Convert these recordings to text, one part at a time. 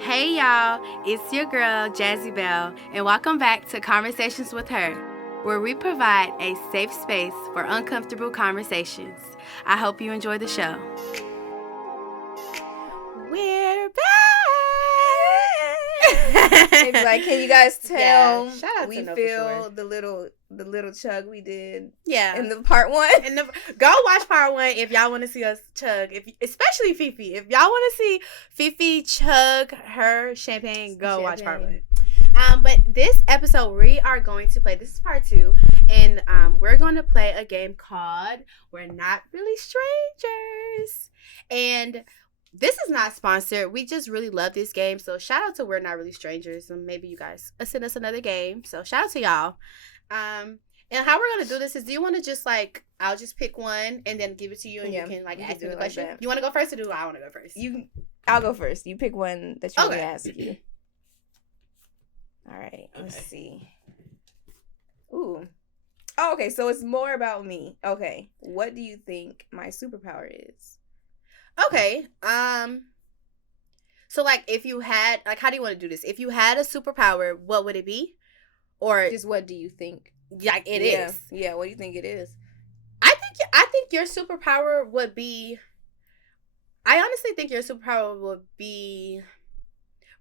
Hey y'all, it's your girl Jazzy Bell, and welcome back to Conversations with Her, where we provide a safe space for uncomfortable conversations. I hope you enjoy the show. We're back! Maybe like, can you guys tell? Yeah, shout out we to No For feel Sure. the little chug we did Yeah. in the part one. Go watch part one if y'all want to see us chug. Especially Fifi. If y'all want to see Fifi chug her champagne, go watch part one. But this episode we are going to play. This is part two, and we're going to play a game called "We're Not Really Strangers." And this is not sponsored. We just really love this game. So shout out to We're Not Really Strangers, and maybe you guys send us another game. So shout out to y'all. And how we're gonna do this is, do you want to just I'll just pick one and then give it to you, and you can ask me the question. You want to go first, or do I want to go first? I'll go first. You pick one that you want to ask you. All right. Let's see. Ooh. Oh, okay. So it's more about me. Okay. What do you think my superpower is? Okay. So if you had how do you want to do this? If you had a superpower, what would it be? Or just what do you think? It is. Yeah. What do you think it is? I think your superpower would be. I honestly think your superpower would be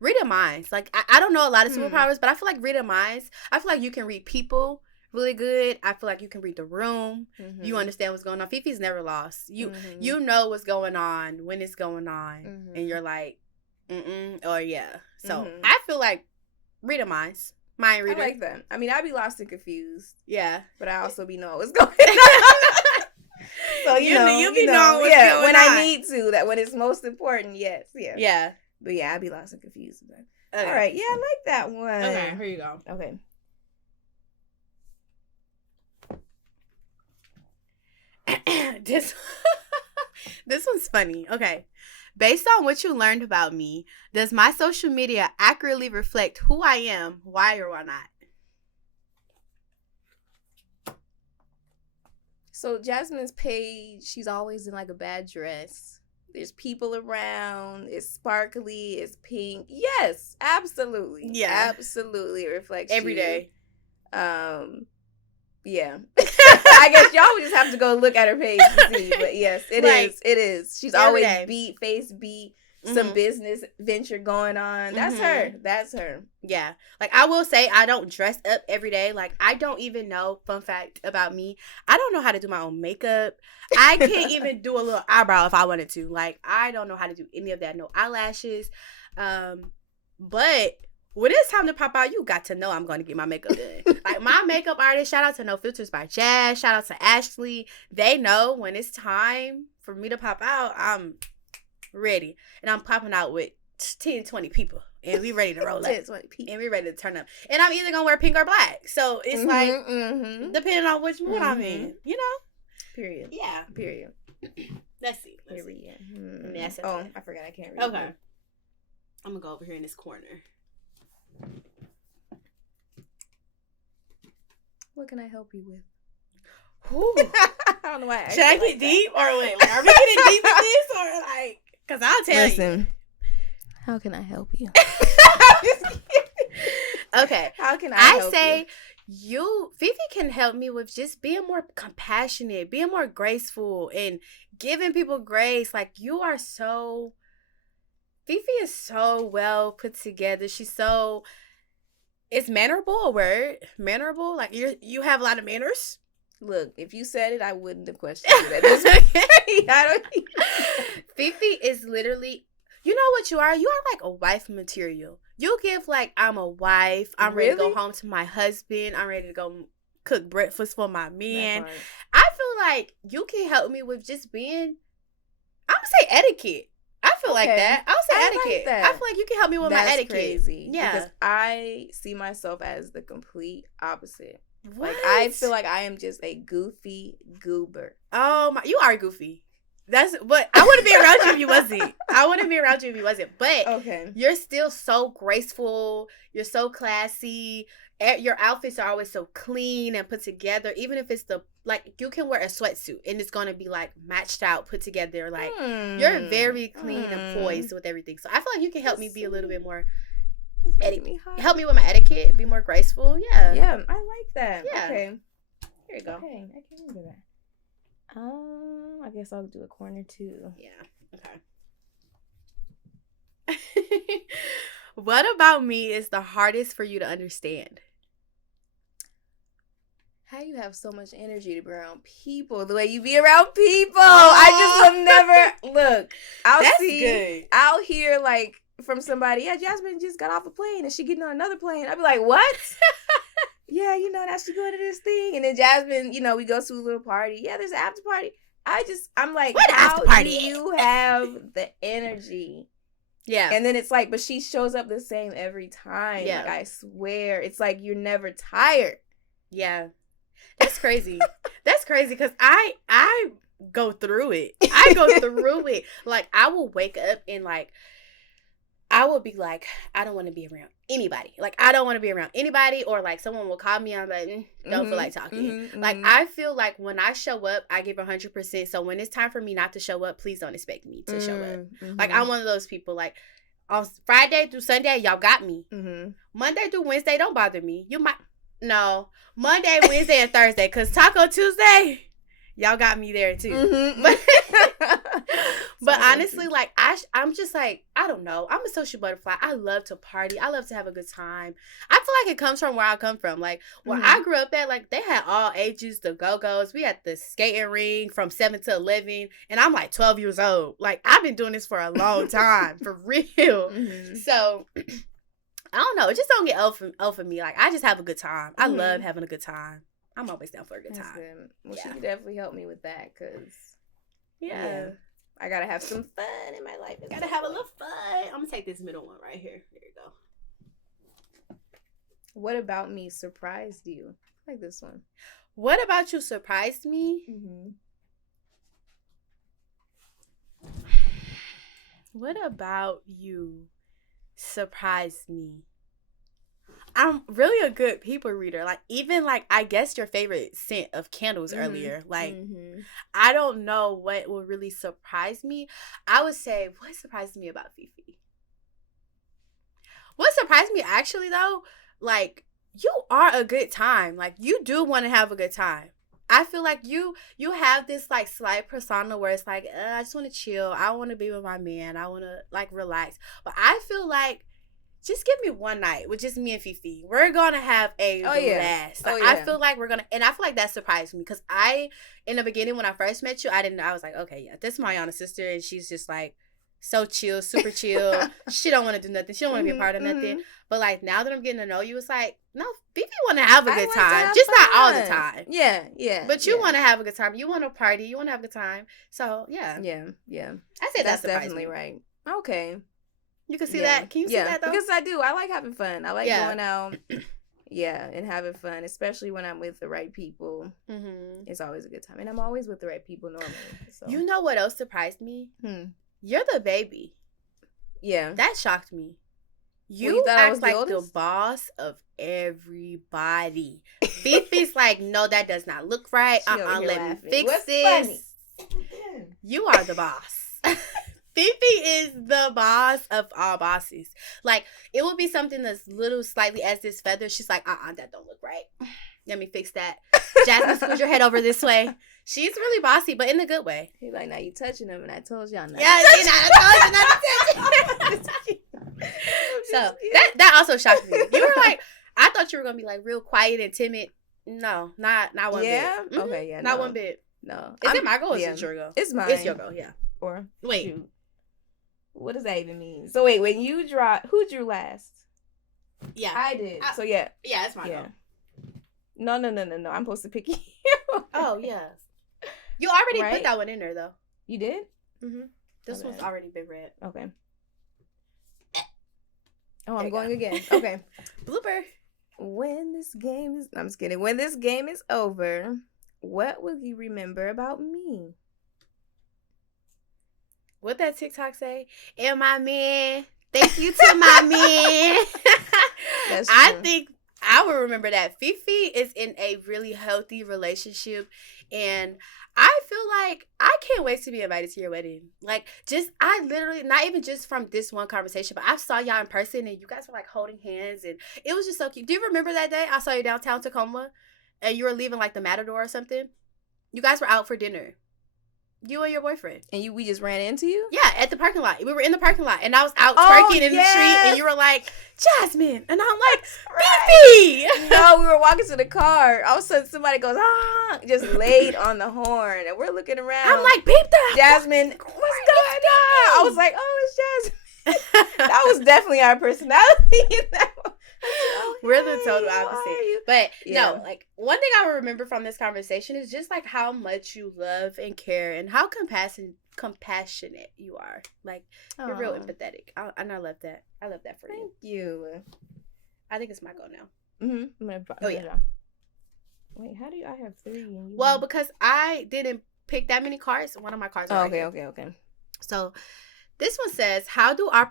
reading minds. I don't know a lot of superpowers, but I feel like reading minds. I feel like you can read people really good. I feel like you can read the room. Mm-hmm. You understand what's going on. Fifi's never lost. You know what's going on when it's going on, and you're like, or yeah. So I feel like reading minds. Mind reader. I like that. I mean, I'd be lost and confused. Yeah, but I also be knowing what's going on. So you know what's going on. When I need to, that when it's most important. Yes, yeah. But yeah, I'd be lost and confused. Okay. All right, yeah, I like that one. Okay, here you go. Okay. This one's funny. Okay. Based on what you learned about me, does my social media accurately reflect who I am? Why or why not? So Jasmine's page, she's always in a bad dress. There's people around. It's sparkly. It's pink. Yes, absolutely. Yeah, absolutely. It reflects every day. Yeah. I guess y'all would just have to go look at her page to see. But yes, it is. It is. She's always face beat, some business venture going on. That's her. That's her. Yeah. I will say, I don't dress up every day. I don't even know, fun fact about me, I don't know how to do my own makeup. I can't even do a little eyebrow if I wanted to. I don't know how to do any of that. No eyelashes. But when it's time to pop out, you got to know I'm going to get my makeup done. My makeup artist, shout out to No Filters by Jazz, shout out to Ashley. They know when it's time for me to pop out, I'm ready. And I'm popping out with 10, 20 people. And we ready to roll up. 10, 20 people. And we ready to turn up. And I'm either going to wear pink or black. So it's depending on which mood I'm in, you know? Period. Yeah. Period. Let's see. Period. I forgot I can't read. Okay. I'm going to go over here in this corner. What can I help you with? I don't know why. Should I get deep or wait? Are we getting deep with this or Because I'll tell you. Listen. How can I help you? Okay. How can I help say you? Fifi can help me with just being more compassionate, being more graceful, and giving people grace. You are so. Fifi is so well put together. She's so. Is mannerable a word? Mannerable? You have a lot of manners? Look, if you said it, I wouldn't have questioned it. Fifi is literally, you know what you are? You are a wife material. You give I'm a wife. I'm ready to go home to my husband. I'm ready to go cook breakfast for my man. I feel like you can help me with just being, I'm going to say etiquette. I feel like that. I'll say etiquette. Like I feel like you can help me with my etiquette. Crazy. Yeah. Because I see myself as the complete opposite. What? I feel like I am just a goofy goober. Oh my! You are goofy. That's what I wouldn't be around you if you wasn't. I wouldn't be around you if you wasn't. But okay, you're still so graceful. You're so classy. Your outfits are always so clean and put together. Even if it's the like you can wear a sweatsuit and it's gonna be like matched out, put together. Like you're very clean and poised with everything. So I feel like you can help me be a little bit more. Help me with my etiquette, be more graceful. Yeah. Yeah, I like that. Yeah. Okay. Here you go. Okay, I can remember that. I guess I'll do a corner too. Yeah. Okay. What about me is the hardest for you to understand? How you have so much energy to be around people? The way you be around people, I just will never look. I'll hear like from somebody, yeah, Jasmine just got off a plane and she getting on another plane. I'd be like, what? Yeah, now she going to this thing, and then Jasmine, we go to a little party. Yeah, there's an after party. I'm like, what after party? Do you have the energy? Yeah. And then it's like, but she shows up the same every time. Yeah. Like, I swear. It's like you're never tired. Yeah. That's crazy. That's crazy because I go through it. I go through it. Like, I will wake up and, like, I will be like, I don't want to be around anybody. Like, I don't want to be around anybody. Or, like, someone will call me. I'm like, don't feel like talking. Like, I feel like when I show up, I give 100%. So, when it's time for me not to show up, please don't expect me to show up. Like, I'm one of those people. Like, on Friday through Sunday, y'all got me. Monday through Wednesday, don't bother me. You might. No. Monday, Wednesday, and Thursday. Because Taco Tuesday, y'all got me there, too. But honestly, like, I'm just like, I don't know. I'm a social butterfly. I love to party. I love to have a good time. I feel like it comes from where I come from. Like, where I grew up at, like, they had all ages, the go-go's. We had the skating ring from 7 to 11. And I'm, like, 12 years old. Like, I've been doing this for a long time. For real. So, I don't know. It just don't get old for me. Like, I just have a good time. I love having a good time. I'm always down for a good time. Good. Well, she can definitely help me with that because, I got to have some fun in my life. Gotta have a little fun. I'm going to take this middle one right here. There you go. What about me surprised you? I like this one. What about you surprised me? What about you surprised me? I'm really a good people reader. Like, even, like, I guess your favorite scent of candles earlier. Like, I don't know what will really surprise me. I would say, what surprised me about Fifi? What surprised me, actually, though, like, you are a good time. Like, you do want to have a good time. I feel like you have this, like, slight persona where it's like, I just want to chill. I want to be with my man. I want to, like, relax. But I feel like, just give me one night with just me and Fifi. We're going to have a blast. Like, I feel like we're going to, and I feel like that surprised me because in the beginning when I first met you, I was like, okay, yeah, this is my Mariana's sister and she's just like so chill, super chill. She don't want to do nothing. She don't want to be a part of nothing. But like now that I'm getting to know you, it's like, no, Fifi want to have a good time. Just not all the time. Yeah. But you want to have a good time. You want to party. You want to have a good time. So, yeah. Yeah. I say that's definitely right. Okay. You can see that? Can you see that, though? Because I do. I like having fun. I like going out, and having fun, especially when I'm with the right people. It's always a good time. And I'm always with the right people normally. So. You know what else surprised me? You're the baby. Yeah. That shocked me. You act like the boss of everybody. Fifi's like, no, that does not look right. Let me fix this. You are the boss. Fifi is the boss of all bosses. Like, it would be something that's little slightly as this feather. She's like, that don't look right. Let me fix that. Jasmine, scoot your head over this way. She's really bossy, but in a good way. He's like, now you touching them, and I told y'all not. Yeah, I told you not to touch it. So, that also shocked me. You were like, I thought you were going to be, like, real quiet and timid. No, not one bit. Yeah? Okay, yeah. Not one bit. No. Is it my goal or is it your goal? It's mine. It's your goal, yeah. Or, wait. Shoot. What does that even mean? So wait, when you who drew last? Yeah, I did. So yeah, it's my goal. No. I'm supposed to pick you. Oh yeah, you already put that one in there though. You did? This one's already been read. Okay. Oh, I'm going again. Okay. Blooper. When this game is, I'm just kidding. When this game is over, what will you remember about me? What that TikTok say? And my man, thank you to my man. That's true. I will remember that. Fifi is in a really healthy relationship, and I feel like I can't wait to be invited to your wedding. Like, I literally, not even just from this one conversation, but I saw y'all in person, and you guys were like holding hands, and it was just so cute. Do you remember that day I saw you downtown Tacoma, and you were leaving like the Matador or something? You guys were out for dinner. You and your boyfriend. And we just ran into you? Yeah, at the parking lot. We were in the parking lot, and I was out twerking in the street, and you were like, Jasmine. And I'm like, Fifi! No, we were walking to the car. All of a sudden, somebody goes, just laid on the horn, and we're looking around. I'm like, beep that. Jasmine, what's going on? I was like, oh, it's Jasmine. That was definitely our personality in that one. We're the total opposite. But no, like one thing I remember from this conversation is just like how much you love and care and how compassionate you are. Like you're real empathetic. And I love that. I love that for you. Thank you. I think it's my go now. Mm-hmm. Wait, how do you? I have 3. And well, because I didn't pick that many cards. One of my cards. Okay. So this one says, How do our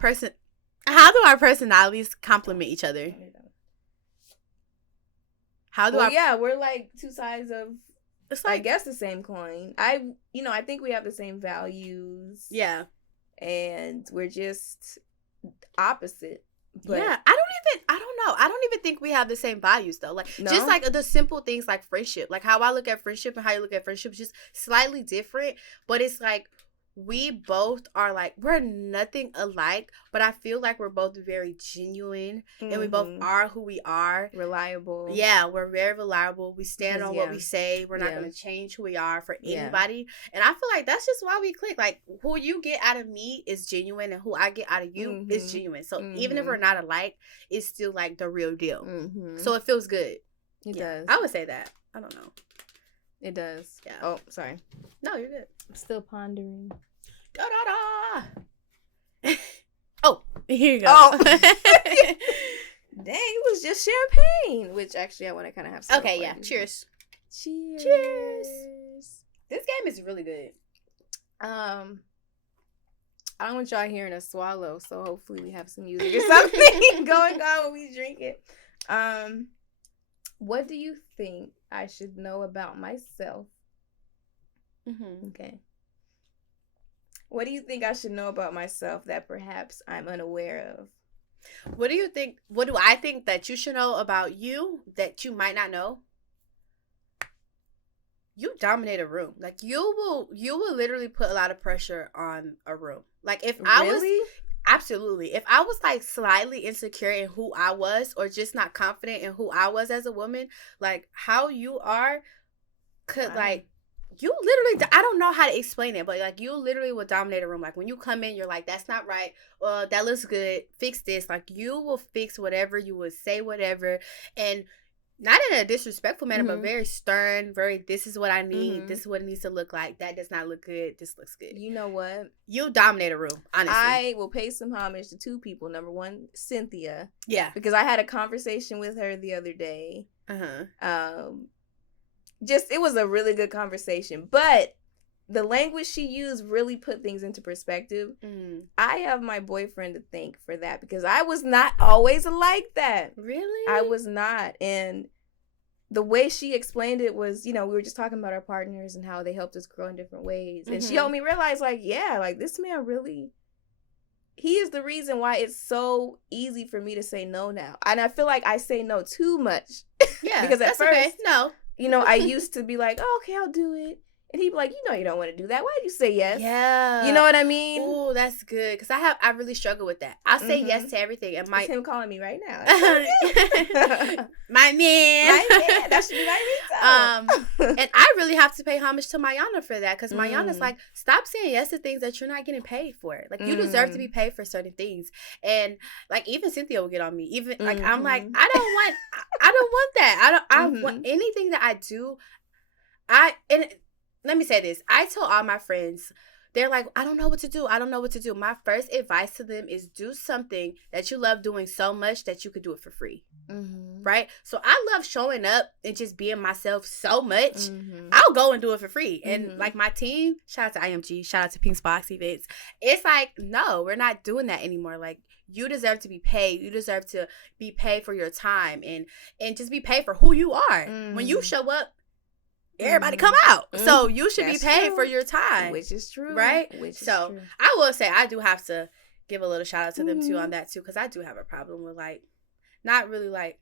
personalities complement each other? We're like 2 sides of, I guess, the same coin. I think we have the same values. Yeah. And we're just opposite. But yeah, I don't know. I don't even think we have the same values though. Like just like the simple things like friendship. Like how I look at friendship and how you look at friendship is just slightly different. But it's like we both are like, we're nothing alike, but I feel like we're both very genuine and we both are who we are. Reliable. Yeah, we're very reliable. We stand on what we say. We're not going to change who we are for anybody. And I feel like that's just why we click. Like who you get out of me is genuine and who I get out of you is genuine. So even if we're not alike, it's still like the real deal. So it feels good. It does. I would say that. I don't know. It does. Yeah. Oh, sorry. No, you're good. I'm still pondering. Da da da. Oh, here you go. Oh. Dang, it was just champagne. Which actually I want to kind of have some. Okay, yeah. Cheers. Cheers. This game is really good. I don't want y'all hearing us swallow, so hopefully we have some music or something going on when we drink it. What do you think I should know about myself? Okay. What do you think I should know about myself that perhaps I'm unaware of? What do I think that you should know about you that you might not know? You dominate a room. Like you will literally put a lot of pressure on a room. Like if I was absolutely, if I was like slightly insecure in who I was or just not confident in who I was as a woman, like how you are could like you literally, I don't know how to explain it, but like you literally will dominate a room. Like when you come in, you're like, that's not right. That looks good. Fix this. Like you will fix whatever. You will say whatever. And not in a disrespectful manner, but very stern, this is what I need. This is what it needs to look like. That does not look good. This looks good. You know what? You dominate a room, honestly. I will pay some homage to 2 people. Number 1, Cynthia. Yeah. Because I had a conversation with her the other day. It was a really good conversation, but the language she used really put things into perspective. I have my boyfriend to thank for that because I was not always like that. Really? I was not. And the way she explained it was, we were just talking about our partners and how they helped us grow in different ways. And she helped me realize, like, yeah, like this man really, he is the reason why it's so easy for me to say no now. And I feel like I say no too much. Yeah. Because at first, okay. No. I used to be like, oh, okay, I'll do it. And he'd be like, you don't want to do that. Why did you say yes? Yeah. You know what I mean? Ooh, that's good. Because I really struggle with that. I say yes to everything. And it's him calling me right now. My man. That should be my ringtone. And I really have to pay homage to Mayana for that. Because Mayana's like, stop saying yes to things that you're not getting paid for. Like, you deserve to be paid for certain things. And, like, even Cynthia will get on me. Even, like, I'm like, I don't want that. I want anything that I do. Let me say this. I tell all my friends, they're like, I don't know what to do. My first advice to them is do something that you love doing so much that you could do it for free. Right? So I love showing up and just being myself so much. I'll go and do it for free. And like my team, shout out to IMG, shout out to Pink's Box Events. It's like, no, we're not doing that anymore. Like, you deserve to be paid. You deserve to be paid for your time and just be paid for who you are. When you show up, everybody come out. So you should be paid for your time. Which is true. Right? I will say I do have to give a little shout out to them too on that too, because I do have a problem with like not really like,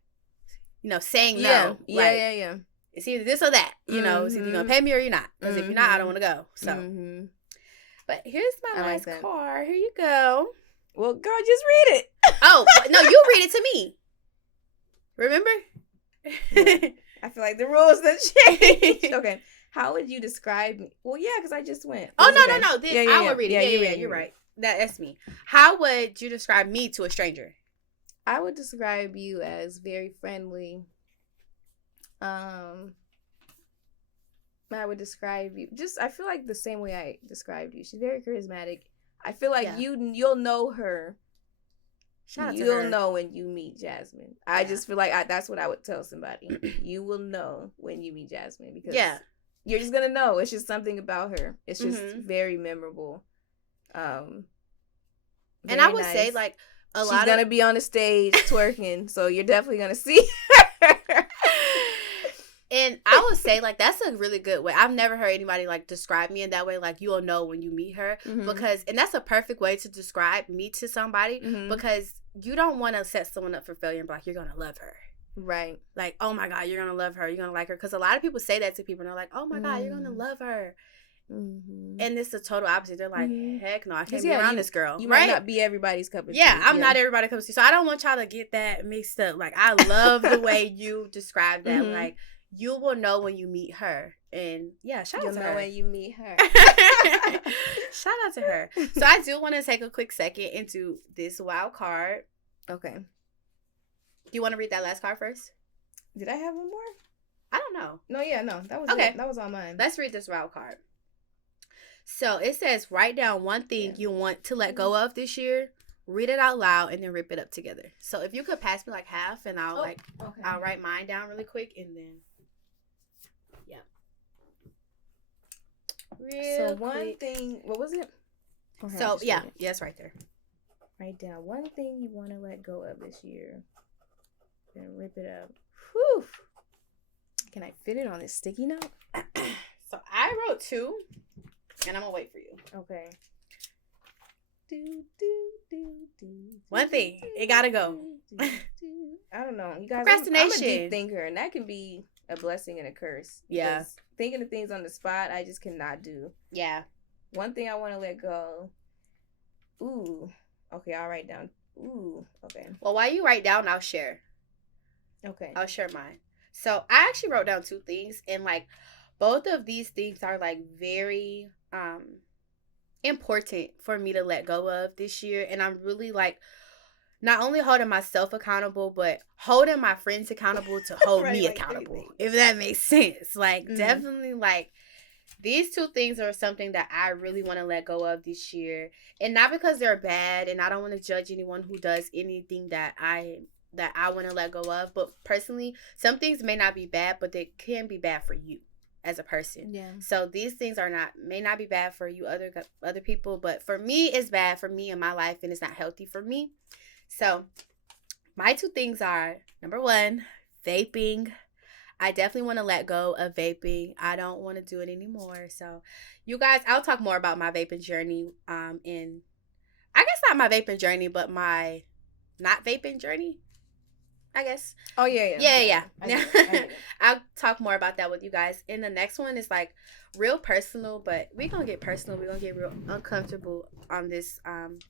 you know, saying no. Yeah. It's either this or that. You know, it's either you're gonna pay me or you're not. Because if you're not, I don't want to go. So but here's my nice car. Here you go. Well, girl, just read it. Oh, no, you read it to me. Remember? I feel like the rules done changed. Okay. How would you describe me? Well, yeah, because I just went. Oh, no. Then I will read it. Yeah, you're right. That's me. How would you describe me to a stranger? I would describe you as very friendly. I would describe you I feel like the same way I described you. She's very charismatic. I feel like you'll know her. You'll know when you meet Jasmine. I just feel like that's what I would tell somebody. You will know when you meet Jasmine because you're just gonna know. It's just something about her. It's just very memorable. And I would say like she's gonna be on the stage twerking, so you're definitely gonna see her. And I would say like that's a really good way. I've never heard anybody like describe me in that way. Like you'll know when you meet her because, and that's a perfect way to describe me to somebody because you don't want to set someone up for failure and be like, you're going to love her. Right. Like, oh my God, you're going to love her. You're going to like her. Because a lot of people say that to people and they're like, oh my God, you're going to love her. And it's the total opposite. They're like, heck no, I can't be around this girl. You might not be everybody's cup of tea. Yeah, I'm not everybody's cup of tea. So I don't want y'all to get that mixed up. Like, I love the way you describe that. Like, you will know when you meet her. And yeah, shout out to her. You'll know when you meet her. Shout out to her. So I do want to take a quick second into this wild card. Okay. Do you want to read that last card first? Did I have one more? I don't know. No. That was okay. That was all mine. Let's read this wild card. So it says, write down one thing you want to let go of this year. Read it out loud and then rip it up together. So if you could pass me like half and I'll I'll write mine down really quick and then one thing, what was it? So it's right there. Write down one thing you want to let go of this year. Then rip it up. Whew. Can I fit it on this sticky note? So I wrote 2 and I'm gonna wait for you. Okay. One thing, it gotta go. I don't know, you guys. Procrastination. I'm a deep thinker, and that can be a blessing and a curse. Yeah. Thinking of things on the spot, I just cannot do. Yeah. One thing I want to let go. Ooh. Okay, I'll write down. Ooh. Okay. Well, while you write down, I'll share. Okay. I'll share mine. So I actually wrote down 2 things, and like both of these things are like very important for me to let go of this year, and I'm really like not only holding myself accountable, but holding my friends accountable to hold me accountable, if that makes sense. Like definitely like these 2 things are something that I really want to let go of this year, and not because they're bad, and I don't want to judge anyone who does anything that I want to let go of, but personally some things may not be bad, but they can be bad for you as a person. Yeah. So these things may not be bad for you other people, but for me it's bad for me in my life and it's not healthy for me. So my 2 things are, number 1, vaping. I definitely want to let go of vaping. I don't want to do it anymore. So you guys, I'll talk more about my vaping journey in, I guess not my vaping journey, but my not vaping journey, I guess. Oh, yeah. I'll talk more about that with you guys. And the next one is like real personal, but we're going to get personal. We're going to get real uncomfortable on this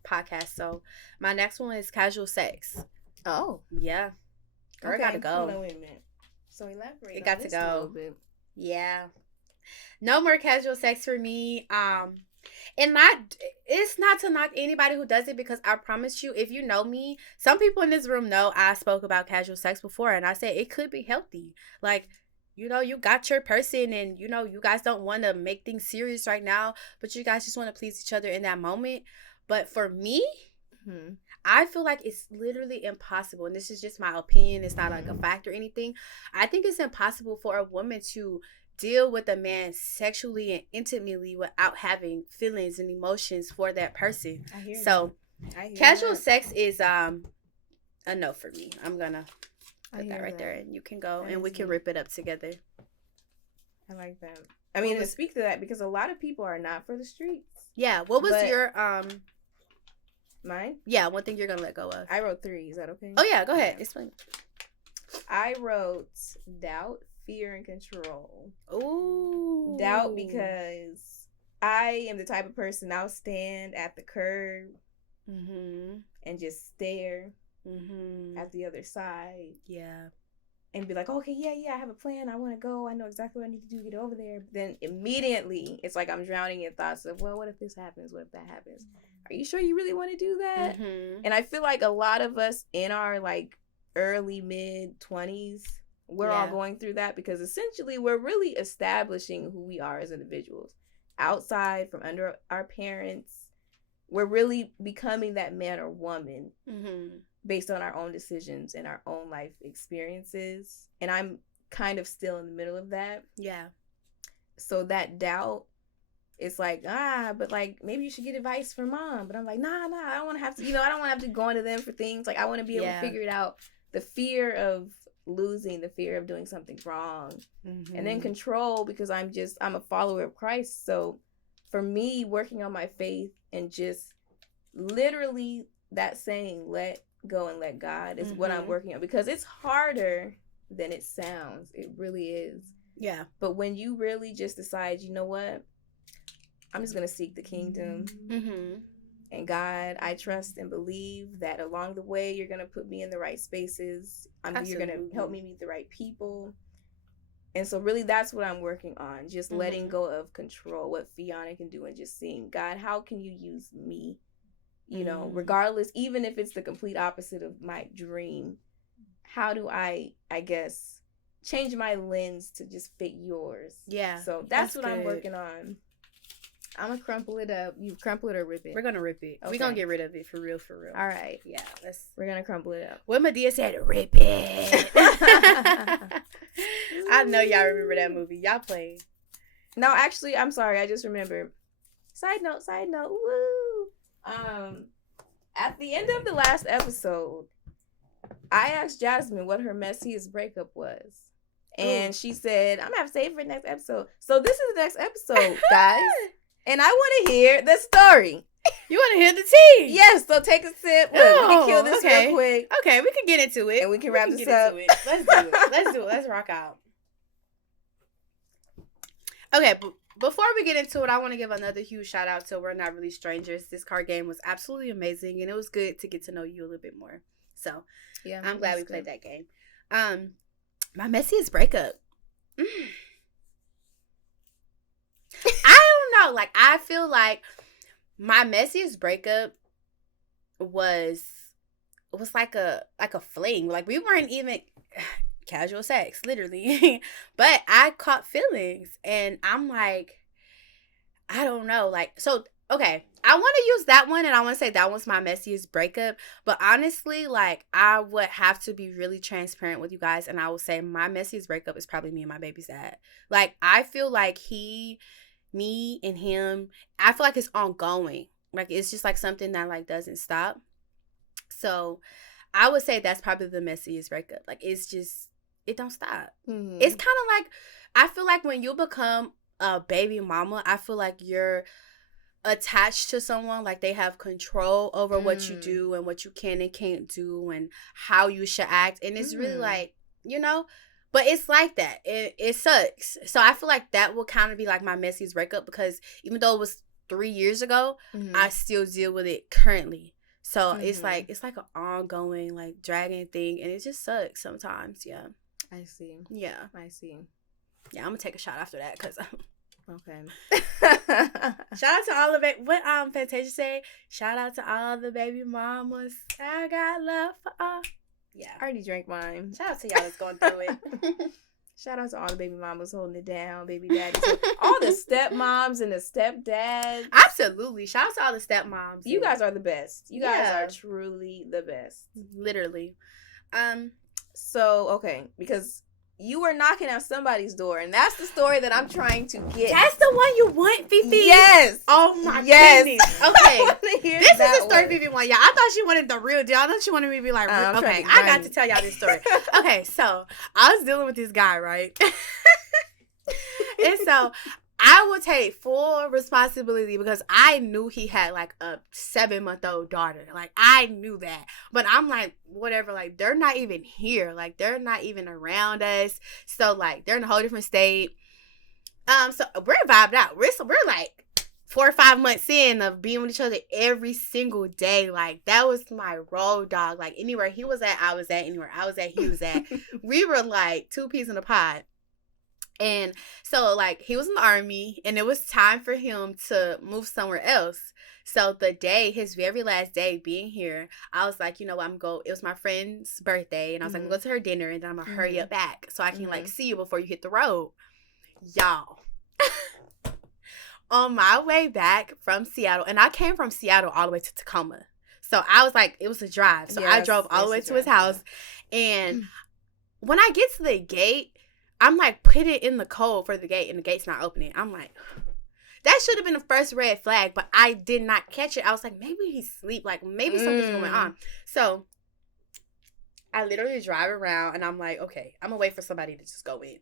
podcast. So my next one is casual sex. Oh. Yeah. Girl, gotta go. Hold on, wait a minute. So elaborate. It got to go. A little bit. Yeah. No more casual sex for me. And it's not to knock anybody who does it, because I promise you, if you know me, some people in this room know I spoke about casual sex before, and I said it could be healthy. Like, you know, you got your person, and you know, you guys don't want to make things serious right now, but you guys just want to please each other in that moment. But for me, I feel like it's literally impossible, and this is just my opinion. It's not like a fact or anything. I think it's impossible for a woman to deal with a man sexually and intimately without having feelings and emotions for that person. I hear so Casual sex is a no for me. I'm gonna put that right there, and you can go and we can rip it up together. I like that. I mean, to speak to that, because a lot of people are not for the streets. Yeah. What was your mine? Yeah, one thing you're gonna let go of. I wrote 3. Is that okay? Oh yeah, go ahead. Explain. I wrote doubt, fear, and control. Ooh. Doubt because I am the type of person I'll stand at the curb and just stare at the other side. Yeah. And be like, okay, yeah, I have a plan. I want to go. I know exactly what I need to do to get over there. But then immediately, it's like I'm drowning in thoughts of, well, what if this happens? What if that happens? Are you sure you really want to do that? And I feel like a lot of us in our like early, mid-20s, we're all going through that because essentially we're really establishing who we are as individuals. Outside from under our parents, we're really becoming that man or woman based on our own decisions and our own life experiences. And I'm kind of still in the middle of that. Yeah. So that doubt, it's like, but like maybe you should get advice from mom. But I'm like, nah, I don't want to have to, I don't want to have to go into them for things. Like I want to be able to figure it out. The fear of losing, the fear of doing something wrong, and then control because I'm a follower of Christ. So for me, working on my faith and just literally that saying, let go and let God is what I'm working on, because it's harder than it sounds. It really is. Yeah. But when you really just decide, you know what, I'm just going to seek the kingdom. And God, I trust and believe that along the way, you're going to put me in the right spaces. You're going to help me meet the right people. And so really that's what I'm working on. Just letting go of control, what Fiona can do, and just seeing, God, how can you use me? Regardless, even if it's the complete opposite of my dream, how do I guess, change my lens to just fit yours? Yeah. So that's what I'm working on. I'm going to crumple it up. You crumple it or rip it? We're going to rip it. Okay. We're going to get rid of it for real. All right. Yeah. We're going to crumple it up. What Medea said, rip it. I know y'all remember that movie. Y'all played. No, actually, I'm sorry. I just remembered. Side note. Woo. At the end of the last episode, I asked Jasmine what her messiest breakup was. And she said, I'm going to have to save it for the next episode. So this is the next episode, guys. And I want to hear the story. You want to hear the tea? Yes, so take a sip. We can kill this real quick. Okay, we can get into it. And we can wrap this up. Let's do it. Let's rock out. Okay, before we get into it, I want to give another huge shout out to We're Not Really Strangers. This card game was absolutely amazing, and it was good to get to know you a little bit more. So, yeah, I'm glad we played that game. My messiest breakup. I don't know. Like, I feel like my messiest breakup was like a fling. Like, we weren't even casual sex, literally. But I caught feelings, and I'm like, I don't know. Like, so, okay, I want to use that one, and I want to say that one's my messiest breakup. But honestly, like, I would have to be really transparent with you guys, and I will say my messiest breakup is probably me and my baby's dad. Like, I feel like me and him, I feel like it's ongoing. Like, it's just like something that like doesn't stop. So I would say that's probably the messiest breakup. Like, it's just, it don't stop. It's kind of like, I feel like when you become a baby mama, I feel like you're attached to someone. Like, they have control over what you do and what you can and can't do and how you should act. And it's really like, but it's like that. It sucks. So I feel like that will kind of be like my messiest breakup, because even though it was 3 years ago, I still deal with it currently. So it's like an ongoing, like, dragging thing, and it just sucks sometimes. Yeah. I see. Yeah. I see. Yeah, I'm gonna take a shot after that, because okay. Shout out to all the what Fantasia say? Shout out to all the baby mamas. I got love for all. Yeah. I already drank mine. Shout out to y'all that's going through it. Shout out to all the baby mamas holding it down, baby daddies. All the stepmoms and the stepdads. Absolutely. Shout out to all the stepmoms. You guys are the best. You guys are truly the best. Literally. So, okay, because you were knocking on somebody's door, and that's the story that I'm trying to get. That's the one you want, Fifi? Yes. Oh my goodness. Okay. This is the story one. Fifi want. Yeah, I thought she wanted the real deal. I thought she wanted me to be like, okay, I got to tell y'all this story. Okay, so I was dealing with this guy, right? And so I will take full responsibility because I knew he had like a 7-month-old daughter. Like, I knew that. But I'm like, whatever, like, they're not even here. Like, they're not even around us. So, like, they're in a whole different state. So we're vibed out. We're like 4 or 5 months in of being with each other every single day. Like, that was my road dog. Like, anywhere he was at, I was at. Anywhere I was at, he was at. We were like 2 peas in a pod. And so, like, he was in the army, and it was time for him to move somewhere else. So the day, his very last day being here, I was like, you know what, it was my friend's birthday, and I was like, I'm going to go to her dinner, and then I'm going to hurry up back so I can, like, see you before you hit the road. Y'all. On my way back from Seattle, and I came from Seattle all the way to Tacoma. So I was like, it was a drive. So I drove all the way to his house, and when I get to the gate, I'm like, put it in the code for the gate, and the gate's not opening. I'm like, that should have been the first red flag, but I did not catch it. I was like, maybe he's asleep. Like, maybe something's going on. So I literally drive around, and I'm like, okay, I'm going to wait for somebody to just go in.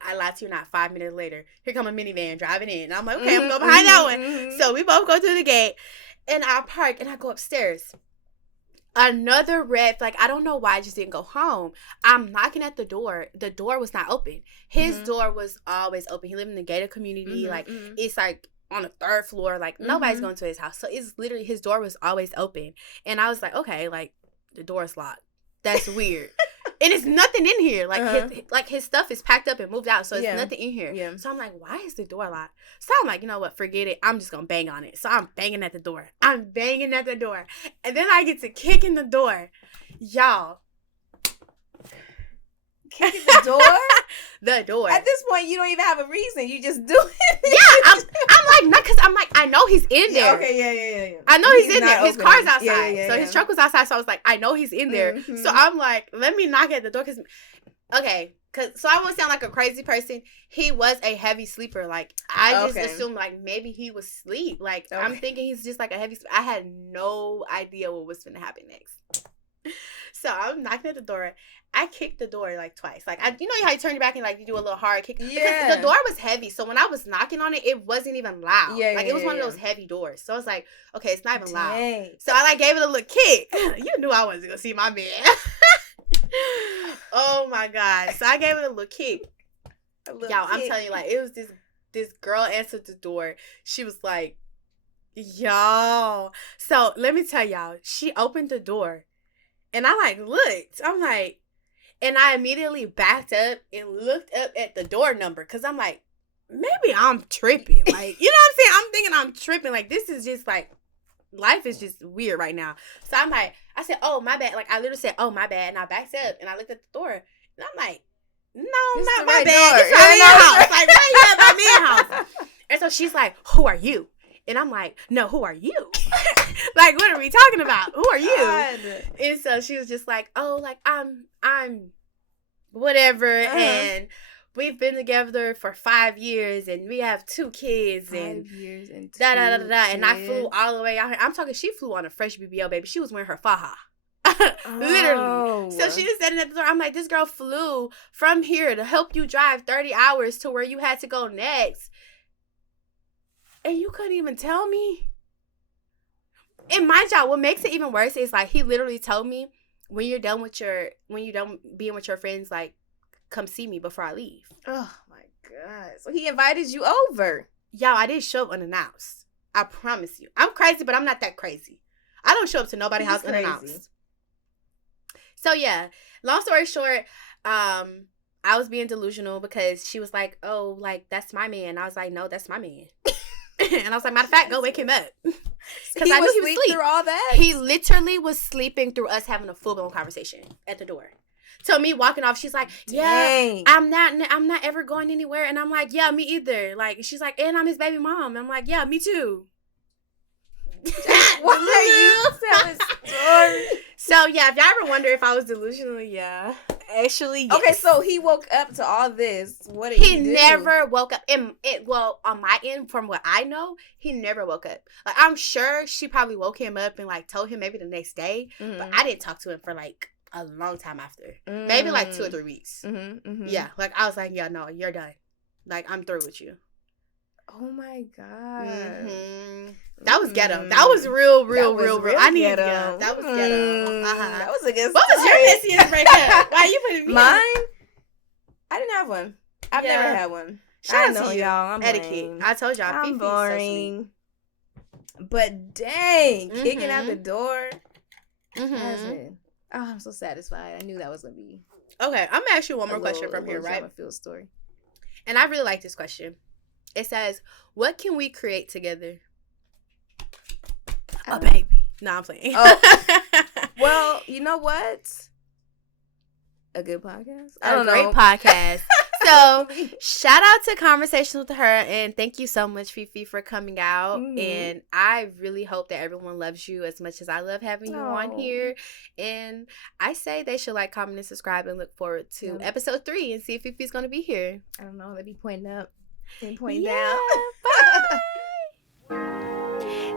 I lied to you not. 5 minutes later, here come a minivan driving in. And I'm like, okay, I'm going to go behind that one. So we both go through the gate, and I park, and I go upstairs. Another red flag. I don't know why I just didn't go home. I'm knocking at the door. The door was not open. His door was always open. He lived in the gated community. It's like on the 3rd floor. Like, nobody's going to his house. So it's literally, his door was always open. And I was like, okay, like, the door's locked. That's weird. And it's nothing in here. Like, his stuff is packed up and moved out. So it's nothing in here. Yeah. So I'm like, why is the door locked? So I'm like, you know what? Forget it. I'm just going to bang on it. So I'm banging at the door. And then I get to kicking the door. Y'all. Kicking the door? The door. At this point, you don't even have a reason. You just do it. Yeah. I'm like, not because I'm like, I know he's in there. Yeah, okay, yeah. I know he's in there. His car's outside. Yeah, so his truck was outside. So I was like, I know he's in there. Mm-hmm. So I'm like, let me knock at the door. So I won't sound like a crazy person. He was a heavy sleeper. Like, I just assumed, like, maybe he was asleep. Like, I'm thinking he's just, like, a heavy sleeper. I had no idea what was going to happen next. So I'm knocking at the door. I kicked the door, like, twice. Like, you know how you turn your back and, like, you do a little hard kick? Yeah. Because the door was heavy. So when I was knocking on it, it wasn't even loud. Yeah, like, it was one of those heavy doors. So I was like, okay, it's not even loud. So I, like, gave it a little kick. You knew I wasn't going to see my man. Oh my God. So I gave it a little kick. Y'all, I'm telling you, like, it was this girl answered the door. She was like, y'all. So let me tell y'all, she opened the door, and I, like, looked. I'm like, and I immediately backed up and looked up at the door number, because I'm like, maybe I'm tripping. Like, you know what I'm saying? I'm thinking I'm tripping. Like, this is just, like, life is just weird right now. So I'm like, I said, oh, my bad. Like, I literally said, oh, my bad. And I backed up, and I looked at the door, and I'm like, no, this not my bad. It's my man's house. Like, why you at my man's house? And so she's like, who are you? And I'm like, no, who are you? Like, what are we talking about? Who are you? God. And so she was just like, oh, like, I'm whatever. And we've been together for 5 years, and we have 2 kids. 5 years and 2 kids. And I flew all the way out here. I'm talking, she flew on a fresh BBL, baby. She was wearing her faja. Literally. So she just said it at the door. I'm like, this girl flew from here to help you drive 30 hours to where you had to go next. And you couldn't even tell me? And mind y'all, what makes it even worse is, like, he literally told me, when you're done being with your friends, like, come see me before I leave. Oh my God. So he invited you over. Y'all, I didn't show up unannounced. I promise you. I'm crazy, but I'm not that crazy. I don't show up to nobody's house unannounced. So yeah, long story short, I was being delusional because she was like, oh, like, that's my man. I was like, no, that's my man. And I was like, matter of fact, go wake him up. Because I knew he was asleep through all that. He literally was sleeping through us having a full-blown conversation at the door. So me walking off, she's like, yeah, I'm not ever going anywhere. And I'm like, yeah, me either. Like, she's like, and I'm his baby mom. I'm like, yeah, me too. What are you telling story? So yeah, if y'all ever wonder if I was delusional, yeah. Actually, yes. Okay, so he woke up to all this. What did he do? He never woke up. Well, on my end, from what I know, he never woke up. Like, I'm sure she probably woke him up and like told him maybe the next day. Mm-hmm. But I didn't talk to him for like a long time after. Mm-hmm. Maybe like 2 or 3 weeks. Mm-hmm, mm-hmm. Yeah, like I was like, yeah, no, you're done. Like, I'm through with you. Oh my god. Mm-hmm. That was ghetto. That was real. I need ghetto. That was ghetto. That was a good story. What was your messiest breakup? Why you putting me Mine? I didn't have one. I've never had one. Shout out to y'all. I'm etiquette. Lame. I told y'all. I'm boring. So but dang, kicking out the door. Mm-hmm. Oh, I'm so satisfied. I knew that was gonna be. Okay, I'm gonna ask you one more question from here, right? Field story. And I really like this question. It says, "What can we create together?" A baby. No, I'm playing. Oh. Well, you know what? A good podcast. A great podcast. So, shout out to Conversations with Her, and thank you so much, Fifi, for coming out. Mm-hmm. And I really hope that everyone loves you as much as I love having you on here. And I say they should like, comment, and subscribe, and look forward to episode 3 and see if Fifi's going to be here. I don't know. They be pointing up and pointing down. Bye.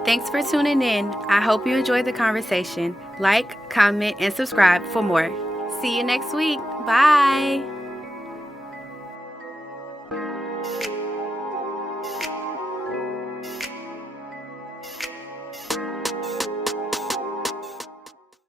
Thanks for tuning in. I hope you enjoyed the conversation. Like, comment, and subscribe for more. See you next week. Bye.